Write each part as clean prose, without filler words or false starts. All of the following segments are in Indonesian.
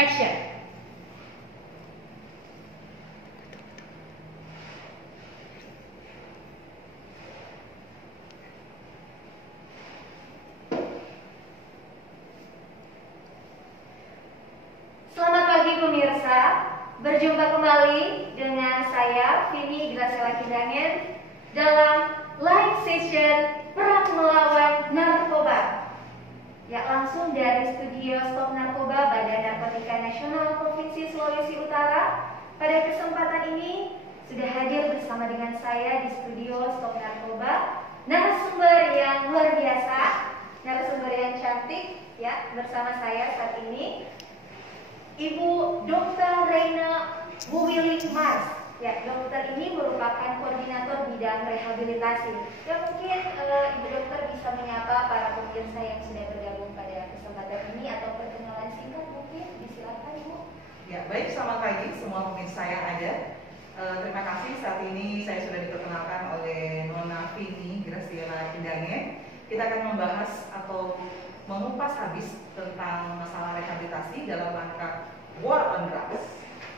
Action. Selamat pagi pemirsa, berjumpa kembali dengan saya Vini Graciela Kindangen dalam live session Perang Melawan Narkoba. Ya, langsung dari studio Stop Narkoba Badan Narkotika Nasional Provinsi Sulawesi Utara. Pada kesempatan ini sudah hadir bersama dengan saya di studio Stop Narkoba narasumber yang luar biasa, narasumber yang cantik ya, bersama saya saat ini Ibu Dr. Reina Wuwili Mars. Ya, dokter ini merupakan koordinator bidang rehabilitasi. Ya, mungkin Ibu Dokter bisa menyapa para pemirsa yang sudah bergabung pada kesempatan ini atau perkenalan singkat mungkin, disilakan Ibu. Ya, baik, selamat pagi semua pemirsa yang ada. Terima kasih, saat ini saya sudah diperkenalkan oleh Nona Vini Graciela Kindangen. Kita akan membahas atau mengupas habis tentang masalah rehabilitasi dalam rangka War on Drugs.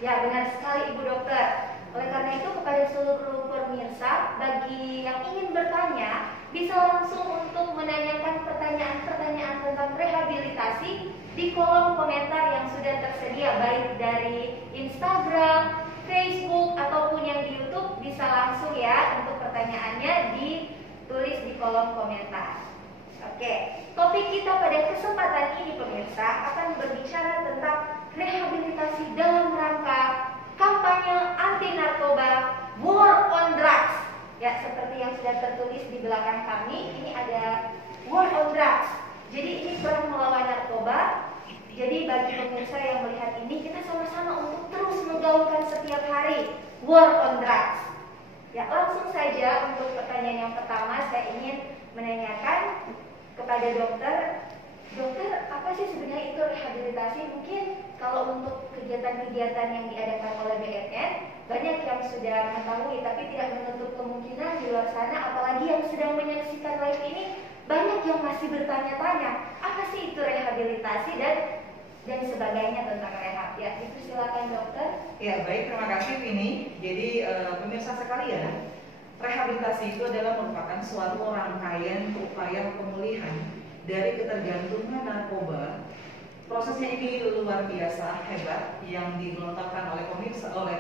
Ya, benar sekali Ibu Dokter. Oleh karena itu kepada seluruh pemirsa, bagi yang ingin bertanya, bisa langsung untuk menanyakan pertanyaan-pertanyaan tentang rehabilitasi di kolom komentar yang sudah tersedia, baik dari Instagram, Facebook, ataupun yang di YouTube. Bisa langsung ya untuk pertanyaannya ditulis di kolom komentar. Oke, topik kita pada kesempatan ini pemirsa akan berbicara tentang rehabilitasi dalam rangka kampanye anti narkoba War on Drugs. Ya, seperti yang sudah tertulis di belakang kami, ini ada War on Drugs. Jadi ini perang melawan narkoba. Jadi bagi pemirsa yang melihat ini, kita sama-sama untuk terus menggaungkan setiap hari War on Drugs. Ya, langsung saja untuk pertanyaan yang pertama, saya ingin menanyakan kepada dokter, apa sih sebenarnya itu rehabilitasi? Mungkin kalau untuk kegiatan-kegiatan yang diadakan oleh BNN, banyak yang sudah mengetahui, tapi tidak menutup kemungkinan di luar sana, apalagi yang sedang menyaksikan live ini, banyak yang masih bertanya-tanya, apa sih itu rehabilitasi dan sebagainya tentang rehab. Ya, itu silakan dokter. Ya, baik, terima kasih Vini. Jadi pemirsa sekalian, rehabilitasi itu adalah merupakan suatu rangkaian upaya pemulihan dari ketergantungan narkoba. Prosesnya ini luar biasa hebat yang digelontorkan oleh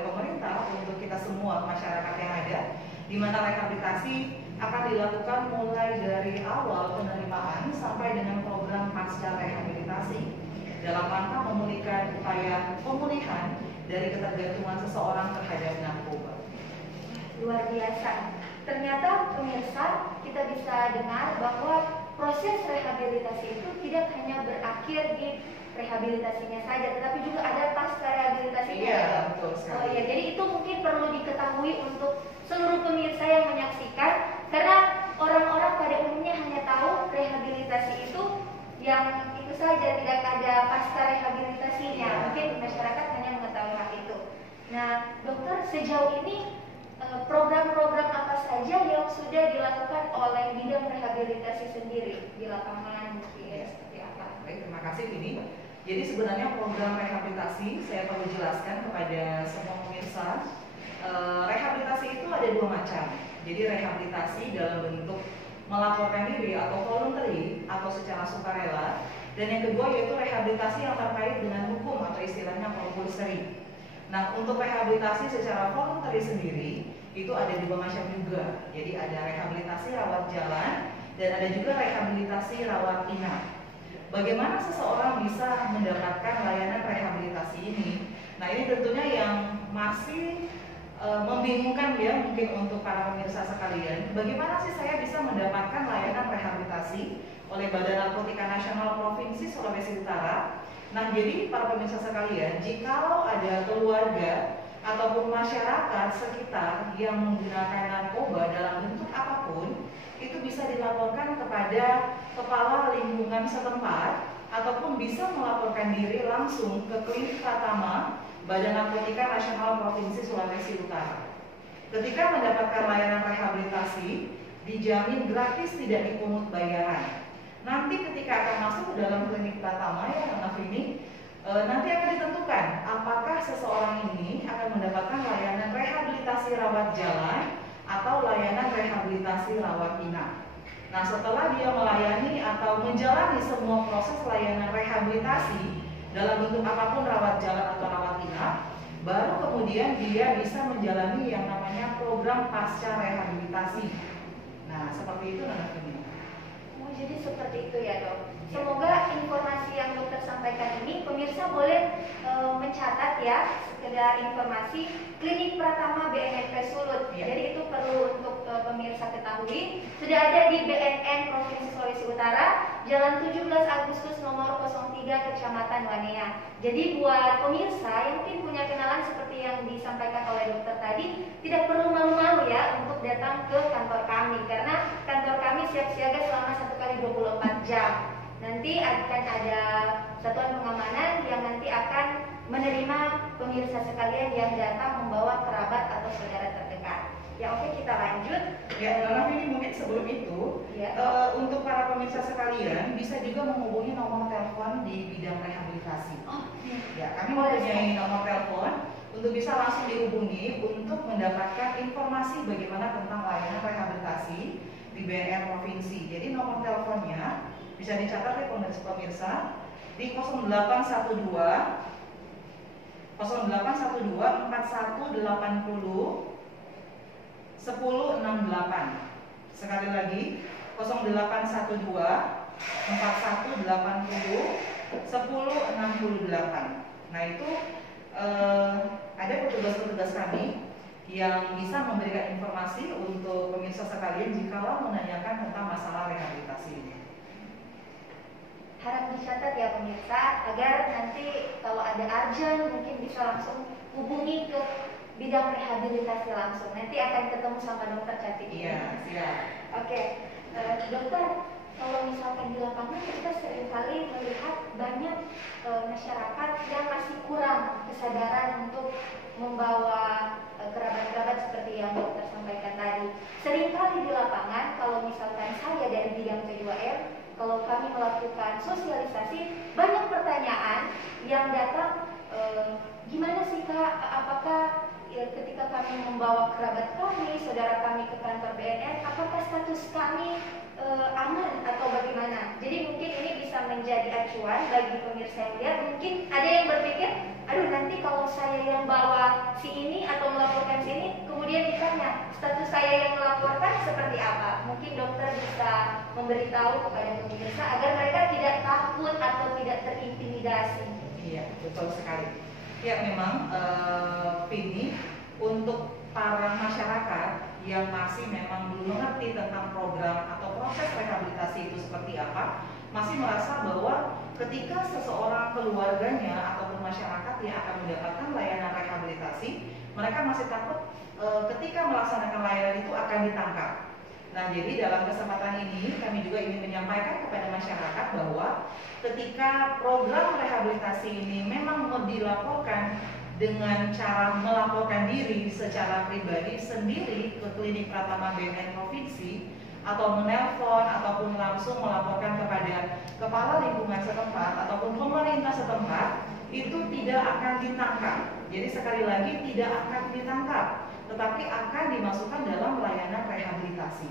pemerintah untuk kita semua masyarakat yang ada, di mana rehabilitasi akan dilakukan mulai dari awal penerimaan sampai dengan program pasca rehabilitasi dalam rangka memulihkan upaya pemulihan dari ketergantungan seseorang terhadap narkoba. Luar biasa. Ternyata pemirsa, kita bisa dengar bahwa proses rehabilitasi itu tidak hanya berakhir di rehabilitasinya saja, tetapi juga ada pasca rehabilitasinya. Iya, betul sekali. Oh ya, jadi itu mungkin perlu diketahui untuk seluruh pemirsa yang menyaksikan, karena orang-orang pada umumnya hanya tahu rehabilitasi itu yang itu saja, tidak ada pasca rehabilitasinya. Iya. Mungkin masyarakat hanya mengetahui hal itu. Nah, dokter, sejauh ini program-program apa saja yang sudah dilakukan oleh bidang rehabilitasi sendiri di lapangan, mungkin seperti apa? Baik, terima kasih Vini. Jadi sebenarnya program rehabilitasi, saya perlu jelaskan kepada semua pemirsa, rehabilitasi itu ada dua macam. Jadi rehabilitasi dalam bentuk melaporkan diri atau voluntary atau secara sukarela, dan yang kedua yaitu rehabilitasi yang terkait dengan hukum atau istilahnya compulsory. Nah, untuk rehabilitasi secara voluntary sendiri itu ada dua macam juga. Jadi ada rehabilitasi rawat jalan dan ada juga rehabilitasi rawat inap. Bagaimana seseorang bisa mendapatkan layanan rehabilitasi ini? Nah, ini tentunya yang masih membingungkan ya mungkin untuk para pemirsa sekalian. Bagaimana sih saya bisa mendapatkan layanan rehabilitasi oleh Badan Narkotika Nasional Provinsi Sulawesi Utara? Nah, jadi para pemirsa sekalian, jikalau ada keluarga ataupun masyarakat sekitar yang menggunakan narkoba dalam bentuk apapun, itu bisa dilaporkan kepada kepala lingkungan setempat ataupun bisa melaporkan diri langsung ke Klinik Pratama Badan Narkotika Nasional Provinsi Sulawesi Utara. Ketika mendapatkan layanan rehabilitasi, dijamin gratis, tidak dipungut bayaran. Nanti ketika akan masuk ke dalam Klinik Pratama ya Nona Vini, nanti akan ditentukan apakah seseorang ini akan mendapatkan layanan rehabilitasi rawat jalan atau layanan rehabilitasi rawat inap. Nah, setelah dia melayani atau menjalani semua proses layanan rehabilitasi dalam bentuk apapun, rawat jalan atau rawat inap, baru kemudian dia bisa menjalani yang namanya program pasca rehabilitasi. Nah, seperti itu Nana Vini. Oh, jadi seperti itu ya dok. Semoga informasi yang dokter sampaikan ini pemirsa boleh mencatat ya, sekedar informasi Klinik Pratama BNNP Sulut. Ya. Jadi itu perlu untuk pemirsa ketahui. Sudah ada di BNN Provinsi Sulawesi Utara, Jalan 17 Agustus nomor 03 Kecamatan Wanea. Jadi buat pemirsa yang mungkin punya kenalan seperti yang disampaikan oleh dokter tadi, tidak perlu malu-malu ya untuk datang ke kantor kami, karena kantor kami siap siaga selama 1x24 jam. Nanti akan ada satuan pengamanan yang nanti akan menerima pemirsa sekalian yang datang membawa kerabat atau saudara terdekat. Ya oke, kita lanjut. Ya, Nana Vini, mungkin sebelum itu Ya. Untuk para pemirsa sekalian bisa juga menghubungi nomor telepon di bidang rehabilitasi. Oh, Ya, kami mempunyai nomor telepon untuk bisa langsung dihubungi untuk mendapatkan informasi bagaimana tentang layanan rehabilitasi di BNN Provinsi. Jadi nomor teleponnya bisa dicatat ya pemirsa di 0812 4180 1068. Sekali lagi 0812 4180 1068. Nah itu ada petugas-petugas kami yang bisa memberikan informasi untuk pemirsa sekalian jikalau menanyakan tentang masalah rehabilitasi ini. Harap dicatat ya pemirsa, agar nanti kalau ada urgent mungkin bisa langsung hubungi ke bidang rehabilitasi langsung. Nanti akan ketemu sama dokter cantik. Iya, siap. Oke, dokter, kalau misalkan di lapangan kita seringkali melihat banyak masyarakat yang masih kurang kesadaran untuk membawa kerabat-kerabat seperti yang dokter sampaikan tadi. Seringkali di lapangan, kalau misalkan saya dari bidang P2R, kalau kami melakukan sosialisasi, banyak pertanyaan yang datang, gimana sih Kak, apakah ketika kami membawa kerabat kami, saudara kami ke kantor BNN, apakah status kami aman atau bagaimana? Jadi mungkin ini bisa menjadi acuan bagi pemirsa yang lihat. Mungkin ada yang berpikir, aduh nanti kalau saya yang bawa si ini atau melaporkan si ini, kemudian ditanya status saya yang melaporkan seperti apa? Mungkin dokter bisa memberitahu kepada pemirsa agar mereka tidak takut atau tidak terintimidasi. Iya, betul sekali. Ya memang Vini, untuk para masyarakat yang masih memang belum mengerti tentang program atau proses rehabilitasi itu seperti apa, masih merasa bahwa ketika seseorang keluarganya ataupun masyarakat yang akan mendapatkan layanan rehabilitasi, mereka masih takut ketika melaksanakan layanan itu akan ditangkap. Nah, jadi dalam kesempatan ini kami juga ingin menyampaikan kepada masyarakat bahwa ketika program rehabilitasi ini memang mau dilaporkan dengan cara melaporkan diri secara pribadi sendiri ke Klinik Pratama BNN Provinsi, atau menelpon ataupun langsung melaporkan kepada kepala lingkungan setempat ataupun pemerintah setempat, itu tidak akan ditangkap. Jadi sekali lagi tidak akan ditangkap, tetapi akan dimasukkan dalam layanan rehabilitasi.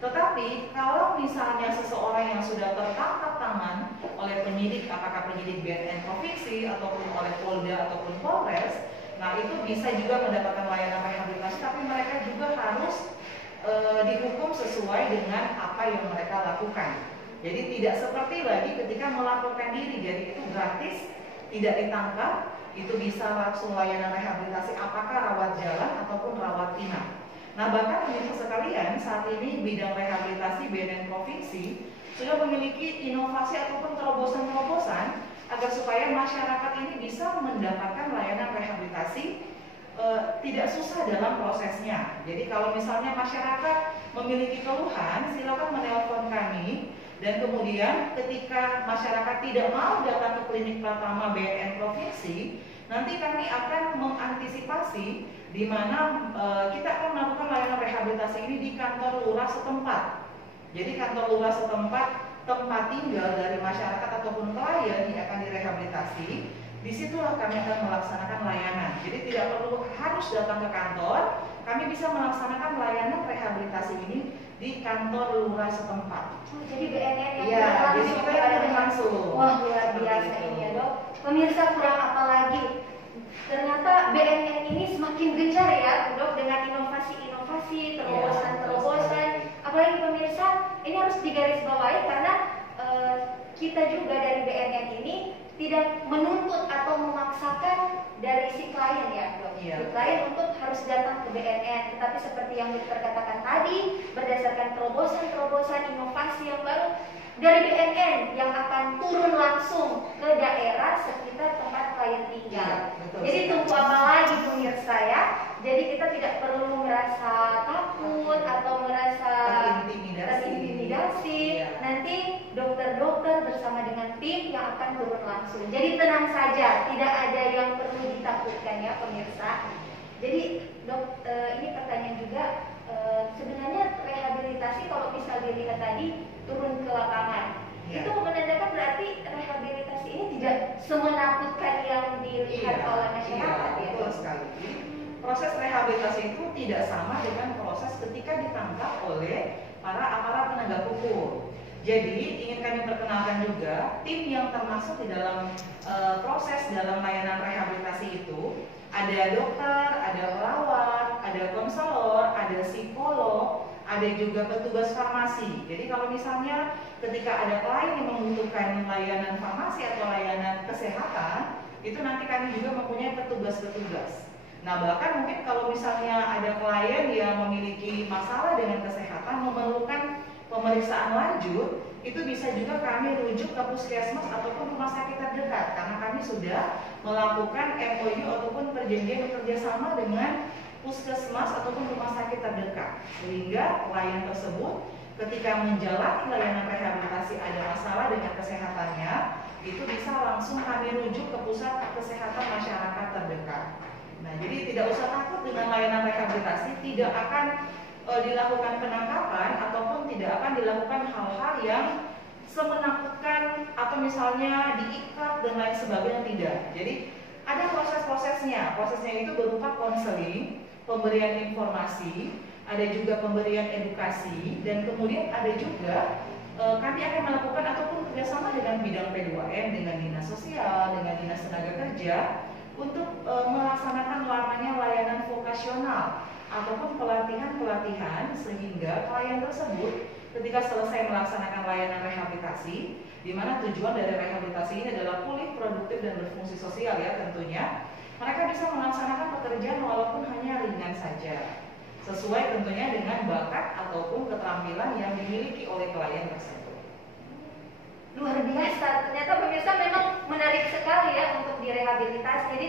Tetapi kalau misalnya seseorang yang sudah tertangkap tangan oleh penyidik, apakah penyidik BNN Provinsi ataupun oleh Polda ataupun Polres, nah itu bisa juga mendapatkan layanan rehabilitasi, tapi mereka juga harus dihukum sesuai dengan apa yang mereka lakukan. Jadi tidak seperti lagi ketika melaporkan diri, jadi itu gratis, tidak ditangkap, itu bisa langsung layanan rehabilitasi apakah rawat jalan ataupun rawat inap. Nah bahkan pemirsa sekalian, saat ini bidang rehabilitasi BNN Provinsi sudah memiliki inovasi ataupun terobosan-terobosan agar supaya masyarakat ini bisa mendapatkan layanan rehabilitasi tidak susah dalam prosesnya. Jadi kalau misalnya masyarakat memiliki keluhan, silakan menelpon kami, dan kemudian ketika masyarakat tidak mau datang ke Klinik Pratama BNN Provinsi, nanti kami akan mengantisipasi di mana kita akan melakukan layanan rehabilitasi ini di kantor lurah setempat. Jadi kantor lurah setempat tempat tinggal dari masyarakat ataupun klien yang akan direhabilitasi, disitulah kami akan melaksanakan layanan. Jadi tidak perlu harus datang ke kantor, kami bisa melaksanakan layanan rehabilitasi ini di kantor lurah setempat. Oh, jadi BNN yang Iya, jadi langsung kita yang langsung. Wah, luar biasa Seperti ini itu. ya dok. Pemirsa, kurang apa lagi? Ternyata BNN ini semakin gencar ya dok, dengan inovasi-inovasi, terobosan-terobosan. Apalagi pemirsa, ini harus digarisbawahi karena kita juga dari BNN ini tidak menuntut atau memaksakan dari si klien ya dok. Iya. Si klien untuk harus datang ke BNN, tetapi seperti yang dokter katakan tadi, berdasarkan terobosan-terobosan inovasi yang baru dari BNN yang akan turun langsung ke daerah sekitar tempat klien tinggal. Iya, betul Jadi sekali. tunggu apa lagi pemirsa ya? Jadi kita tidak perlu merasa takut atau merasa terintimidasi. Iya. Nanti dokter-dokter bersama dengan tim yang akan turun langsung. Jadi tenang saja, tidak ada yang perlu ditakutkan ya pemirsa. Jadi dok, ini pertanyaan juga, sebenarnya rehabilitasi kalau bisa dilihat tadi turun ke lapangan, Iya. itu menandakan berarti rehabilitasi ini tidak semenakutkan yang dilihat oleh masyarakat ya betul dok. sekali. Proses rehabilitasi itu tidak sama dengan proses ketika ditangkap oleh para aparat penegak hukum. Jadi ingin kami perkenalkan juga tim yang termasuk di dalam proses dalam layanan rehabilitasi itu ada dokter, ada perawat, ada konselor, ada psikolog, ada juga petugas farmasi. Jadi kalau misalnya ketika ada klien yang membutuhkan layanan farmasi atau layanan kesehatan, itu nanti kami juga mempunyai petugas-petugas. Nah bahkan mungkin kalau misalnya ada klien yang memiliki masalah dengan kesehatan, memerlukan pemeriksaan lanjut, itu bisa juga kami rujuk ke puskesmas ataupun rumah sakit terdekat karena kami sudah melakukan MOU ataupun perjanjian bekerjasama dengan puskesmas ataupun rumah sakit terdekat, sehingga klien tersebut ketika menjalani layanan rehabilitasi ada masalah dengan kesehatannya, itu bisa langsung kami rujuk ke pusat kesehatan masyarakat terdekat. Nah, jadi tidak usah takut dengan layanan rehabilitasi, tidak akan dilakukan penangkapan ataupun tidak akan dilakukan hal-hal yang semenakutkan atau misalnya diikat dan lain sebagainya, tidak. Jadi ada proses-prosesnya. Prosesnya itu berupa konseling, pemberian informasi, ada juga pemberian edukasi, dan kemudian ada juga kami akan melakukan ataupun kerjasama dengan bidang P2M, dengan dinas sosial, dengan dinas tenaga kerja untuk melaksanakan namanya layanan vokasional ataupun pelatihan-pelatihan sehingga klien tersebut ketika selesai melaksanakan layanan rehabilitasi, di mana tujuan dari rehabilitasi ini adalah pulih, produktif, dan berfungsi sosial ya tentunya, mereka bisa melaksanakan pekerjaan walaupun hanya ringan saja, sesuai tentunya dengan bakat ataupun keterampilan yang dimiliki oleh klien tersebut. Luar biasa, ternyata pemirsa memang menarik sekali ya untuk direhabilitasi. Jadi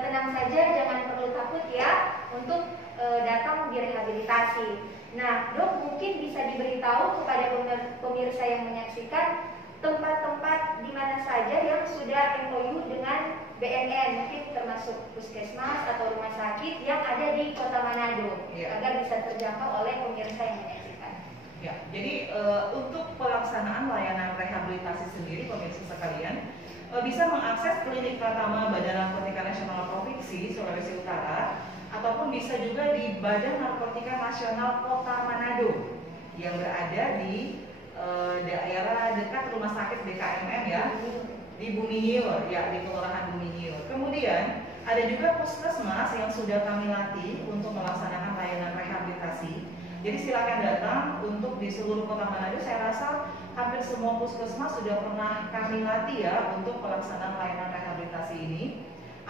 tenang saja, jangan perlu takut ya untuk datang direhabilitasi. Nah dok, mungkin bisa diberitahu kepada pemirsa yang menyaksikan tempat-tempat di mana saja yang sudah MOU dengan BNN, mungkin termasuk puskesmas atau rumah sakit yang ada di Kota Manado, agar bisa terjangkau oleh pemirsa yang menyaksikan. Ya, jadi untuk pelaksanaan layanan rehabilitasi sendiri, pemirsa sekalian, bisa mengakses klinik Pratama Badan Narkotika Nasional Provinsi Sulawesi Utara, ataupun bisa juga di Badan Narkotika Nasional Kota Manado yang berada di daerah dekat Rumah Sakit BKMM ya, di Bumihiur, ya di Kelurahan Bumihiur. Kemudian ada juga puskesmas yang sudah kami latih untuk melaksanakan layanan rehabilitasi. Jadi silakan datang untuk di seluruh Kota Manado. Saya rasa hampir semua puskesmas sudah pernah kami latih ya untuk pelaksanaan layanan rehabilitasi ini,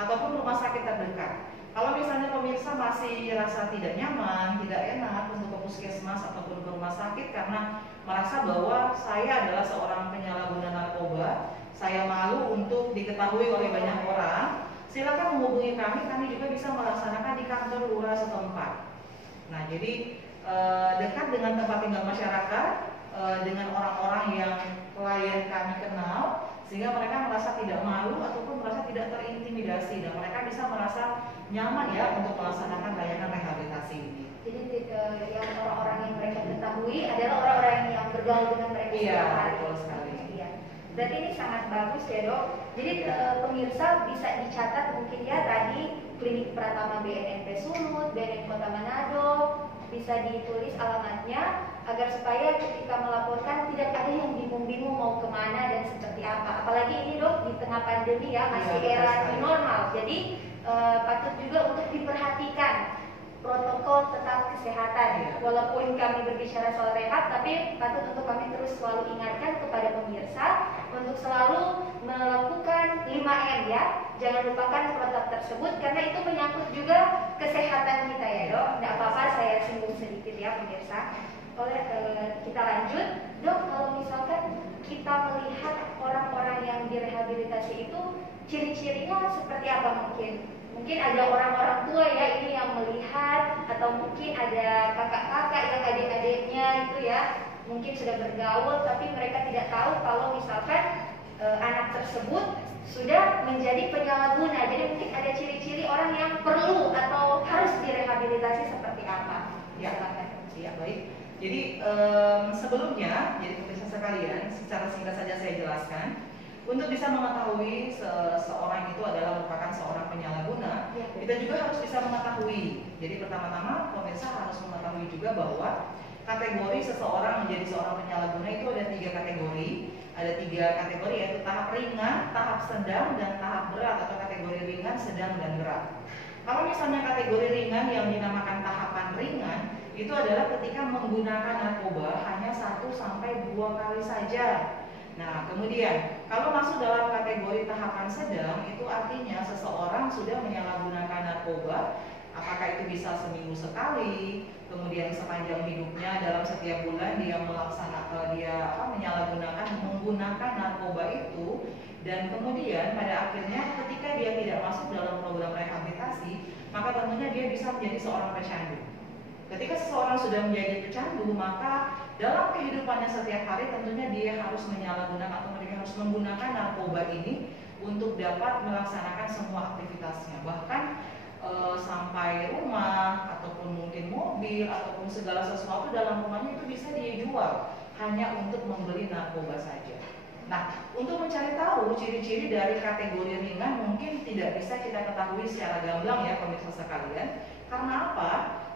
ataupun rumah sakit terdekat. Kalau misalnya pemirsa masih rasa tidak nyaman, tidak enak untuk ke puskesmas ataupun ke rumah sakit karena merasa bahwa saya adalah seorang penyalahguna narkoba, saya malu untuk diketahui oleh banyak orang, silakan menghubungi kami. Kami juga bisa melaksanakan di kantor lurah setempat. Nah, jadi dekat dengan tempat tinggal masyarakat, dengan orang-orang yang klien kami kenal, sehingga mereka merasa tidak malu ataupun merasa tidak terintimidasi, dan mereka bisa merasa nyaman ya untuk melaksanakan layanan rehabilitasi ini. Jadi yang orang-orang yang mereka ketahui adalah orang-orang yang bergaul dengan mereka setiap hari. Betul sekali. Iya. Berarti ini sangat bagus ya dok. Jadi pemirsa bisa dicatat mungkin ya tadi Klinik Pratama BNNP Sulut, BNN Kota Manado, bisa ditulis alamatnya agar supaya ketika melaporkan tidak ada yang bingung-bingung mau kemana dan seperti apa. Apalagi ini dok di tengah pandemi ya, masih era new normal. Jadi patut juga untuk diperhatikan protokol tetap kesehatan. Walaupun kami berbicara soal rehab, tapi patut untuk kami terus selalu ingatkan kepada pemirsa untuk selalu melakukan 5M ya. Jangan lupakan protokol tersebut karena itu menyangkut juga kesehatan kita ya dok. Tidak apa-apa saya singgung sedikit ya pemirsa. Kita lanjut, dok. Kalau misalkan kita melihat orang-orang yang direhabilitasi itu ciri-cirinya seperti apa mungkin? Mungkin ada orang-orang tua ya ini yang melihat, atau mungkin ada kakak-kakak yang adik-adiknya itu ya mungkin sudah bergaul tapi mereka tidak tahu kalau misalkan anak tersebut sudah menjadi penyalahguna. Jadi mungkin ada ciri-ciri orang yang perlu atau harus direhabilitasi seperti apa? Ya, ya baik. Jadi sebelumnya, jadi pemirsa sekalian, secara singkat saja saya jelaskan. Untuk bisa mengetahui seseorang itu adalah merupakan seorang penyalahguna, kita juga harus bisa mengetahui. Jadi pertama-tama pemirsa harus mengetahui juga bahwa kategori seseorang menjadi seorang penyalahguna itu ada 3 kategori. Ada 3 kategori yaitu tahap ringan, tahap sedang, dan tahap berat atau kategori ringan, sedang, dan berat. Kalau misalnya kategori ringan yang dinamakan tahapan ringan itu adalah ketika menggunakan narkoba hanya 1 sampai 2 kali saja. Nah, kemudian kalau masuk dalam kategori tahapan sedang, itu artinya seseorang sudah menyalahgunakan narkoba, apakah itu bisa seminggu sekali, kemudian sepanjang hidupnya dalam setiap bulan dia menyalahgunakan menggunakan narkoba itu, dan kemudian pada akhirnya ketika dia tidak masuk dalam program rehabilitasi, maka tentunya dia bisa menjadi seorang pecandu. Ketika seseorang sudah menjadi pecandu, maka dalam kehidupannya setiap hari tentunya dia harus menyalahgunakan atau mereka harus menggunakan narkoba ini untuk dapat melaksanakan semua aktivitasnya. Bahkan sampai rumah ataupun mungkin mobil ataupun segala sesuatu dalam rumahnya itu bisa dia jual hanya untuk membeli narkoba saja. Nah, untuk mencari tahu ciri-ciri dari kategori ringan mungkin tidak bisa kita ketahui secara gamblang ya pemirsa sekalian. Karena apa?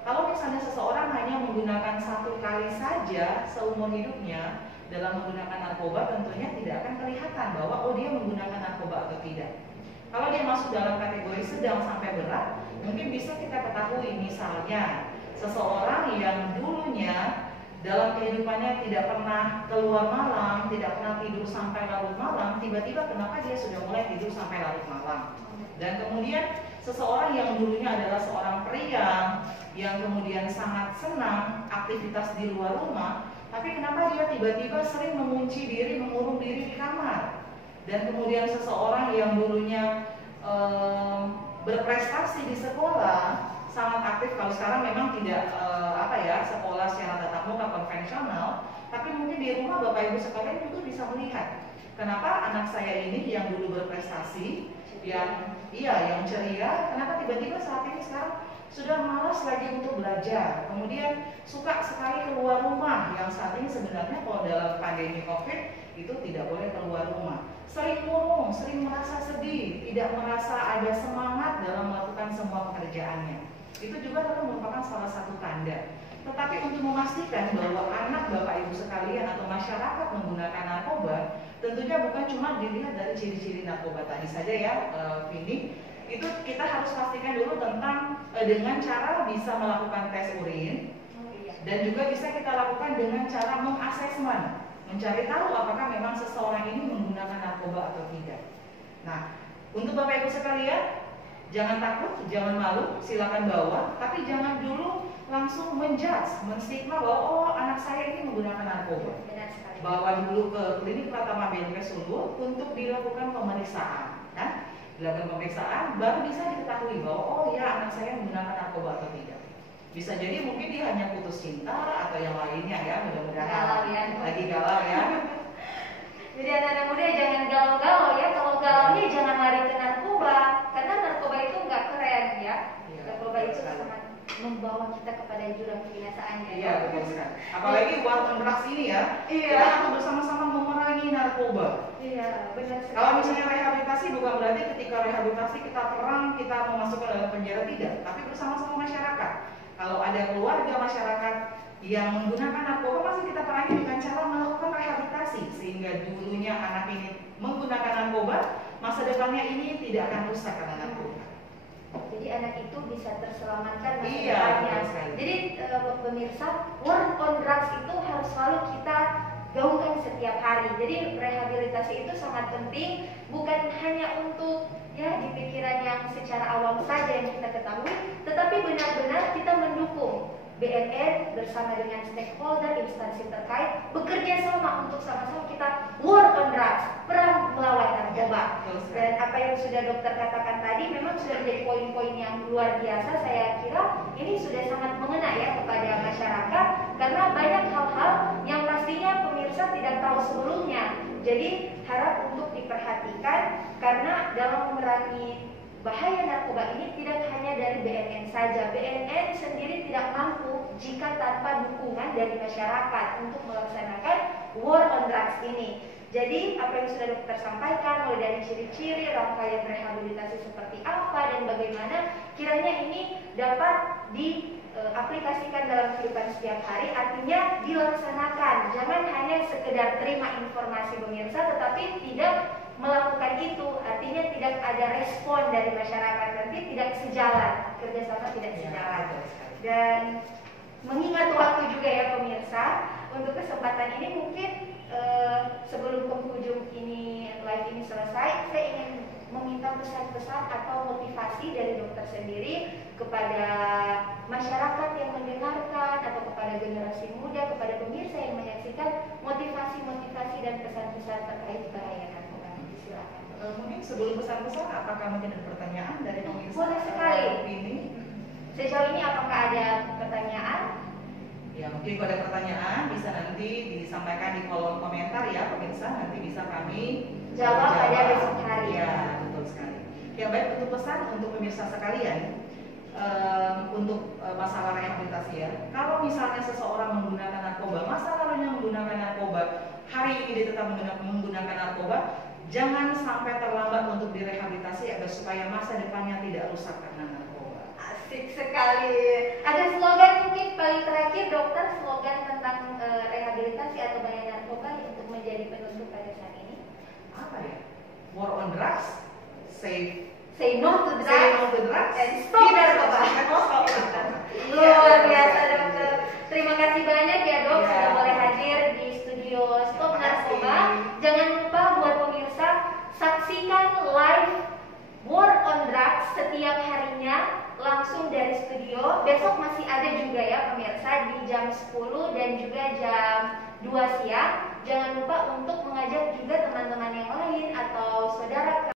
Kalau misalnya seseorang hanya menggunakan 1 kali saja seumur hidupnya dalam menggunakan narkoba, tentunya tidak akan kelihatan bahwa oh dia menggunakan narkoba atau tidak. Kalau dia masuk dalam kategori sedang sampai berat, mungkin bisa kita ketahui misalnya seseorang yang dulunya dalam kehidupannya tidak pernah keluar malam, tidak pernah tidur sampai larut malam, tiba-tiba kenapa dia sudah mulai tidur sampai larut malam. Dan kemudian seseorang yang dulunya adalah seorang pria yang kemudian sangat senang aktivitas di luar rumah, tapi kenapa dia tiba-tiba sering mengunci diri, mengurung diri di kamar. Dan kemudian seseorang yang dulunya berprestasi di sekolah, sangat aktif, kalau sekarang memang tidak sekolah secara tatap muka konvensional, tapi mungkin di rumah Bapak Ibu sekalian juga bisa melihat kenapa anak saya ini yang dulu berprestasi, yang ceria, kenapa tiba-tiba saat ini sekarang sudah malas lagi untuk belajar, kemudian suka sekali keluar rumah, yang saat ini sebenarnya kalau dalam pandemi COVID itu tidak boleh keluar rumah, sering murung, sering merasa sedih, tidak merasa ada semangat dalam melakukan semua pekerjaannya. Itu juga merupakan salah satu tanda. Tetapi untuk memastikan bahwa anak Bapak Ibu sekalian atau masyarakat menggunakan narkoba, tentunya bukan cuma dilihat dari ciri-ciri narkoba tadi saja ya, Vini. Itu kita harus pastikan dulu tentang dengan cara bisa melakukan tes urin, dan juga bisa kita lakukan dengan cara mengasesmen, mencari tahu apakah memang seseorang ini menggunakan narkoba atau tidak. Nah, untuk Bapak Ibu sekalian, jangan takut, jangan malu, silakan bawa, tapi jangan dulu langsung menjudge, menstigma bahwa oh anak saya ini menggunakan narkoba. Bawa dulu ke klinik Pratama BNP Sulut untuk dilakukan pemeriksaan, kan? Dilakukan pemeriksaan baru bisa diketahui bahwa oh ya anak saya menggunakan narkoba atau tidak. Bisa jadi mungkin dia hanya putus cinta atau yang lainnya ya, mudah-mudahan lagi galau ya. Jadi anak-anak muda jangan galau-galau ya, kalau galaunya jangan lari ke narkoba, karena narkoba itu nggak keren ya. Narkoba itu sangat membawa kita kepada jurang kebinasaan ya. Iya betul sekali. Apalagi war on drugs ini ya. Kita harus bersama-sama memerangi narkoba narkoba. Iya, benar sekali. Kalau misalnya rehabilitasi bukan berarti ketika rehabilitasi kita perang, kita mau masuk ke dalam penjara, tidak, tapi bersama-sama masyarakat. Kalau ada keluarga masyarakat yang menggunakan narkoba, masih kita perangi dengan cara melakukan rehabilitasi sehingga dulunya anak ini menggunakan narkoba, masa depannya ini tidak akan rusak karena narkoba. Jadi anak itu bisa terselamatkan masa Iya, depannya. betul sekali. Jadi pemirsa, war on drugs itu harus selalu kita gaungkan setiap hari. Jadi rehabilitasi itu sangat penting, bukan hanya untuk ya di pikiran yang secara awam saja yang kita ketahui, tetapi benar-benar kita mendukung BNN bersama dengan stakeholder, instansi terkait bekerja sama untuk sama-sama kita war on drugs, perang melawan narkoba. Dan apa yang sudah dokter katakan tadi memang sudah menjadi poin-poin yang luar biasa. Saya kira ini sudah sangat mengena ya kepada masyarakat, karena banyak hal-hal yang pastinya pemirsa tidak tahu sebelumnya. Jadi harap untuk diperhatikan, karena dalam memerangi bahaya narkoba ini tidak hanya dari BNN saja. BNN sendiri tidak mampu jika tanpa dukungan dari masyarakat untuk melaksanakan war on drugs ini. Jadi apa yang sudah dokter sampaikan, mulai dari ciri-ciri, rangkaian rehabilitasi seperti apa dan bagaimana kiranya ini dapat diaplikasikan dalam kehidupan setiap hari, artinya dilaksanakan. Jangan hanya sekedar terima informasi pemirsa tetapi tidak melakukan itu, artinya tidak ada respon dari masyarakat, nanti tidak sejalan, kerjasama tidak sejalan. Dan mengingat waktu juga ya pemirsa, untuk kesempatan ini mungkin sebelum penghujung ini live ini selesai, saya ingin meminta pesan-pesan atau motivasi dari dokter sendiri kepada masyarakat yang mendengarkan atau kepada generasi muda, kepada pemirsa yang menyaksikan, motivasi-motivasi dan pesan-pesan terkait bahaya narkoba. Mungkin sebelum pesan-pesan, apakah mungkin ada pertanyaan dari pemirsa? Boleh sekali. Ini sejauh ini apakah ada pertanyaan? Ya, mungkin kalau ada pertanyaan bisa nanti disampaikan di kolom komentar ya pemirsa, nanti bisa kami Jawab pada besok hari. Ya, betul sekali. Ya, baik, untuk pesan untuk pemirsa sekalian, untuk masalah rehabilitasi ya. Kalau misalnya seseorang menggunakan narkoba, masa lalunya menggunakan narkoba, hari ini dia tetap menggunakan narkoba, jangan sampai terlambat untuk direhabilitasi agar supaya masa depannya tidak rusak karena narkoba. Asik sekali. Ada slogan mungkin paling terakhir dokter, slogan tentang rehabilitasi atau bahaya narkoba untuk menjadi penutup pada saat ini? Apa ya? War on drugs, say no to drugs, and stop narkoba. Luar biasa dokter. Terima kasih banyak ya dok sudah boleh hadir di studio Stop Narkoba. Jangan lupa buat pemirsa saksikan live War on Drugs setiap harinya langsung dari studio. Besok masih ada juga ya pemirsa di jam 10 dan juga jam 2 siang. Jangan lupa untuk mengajak juga teman-teman yang lain atau saudara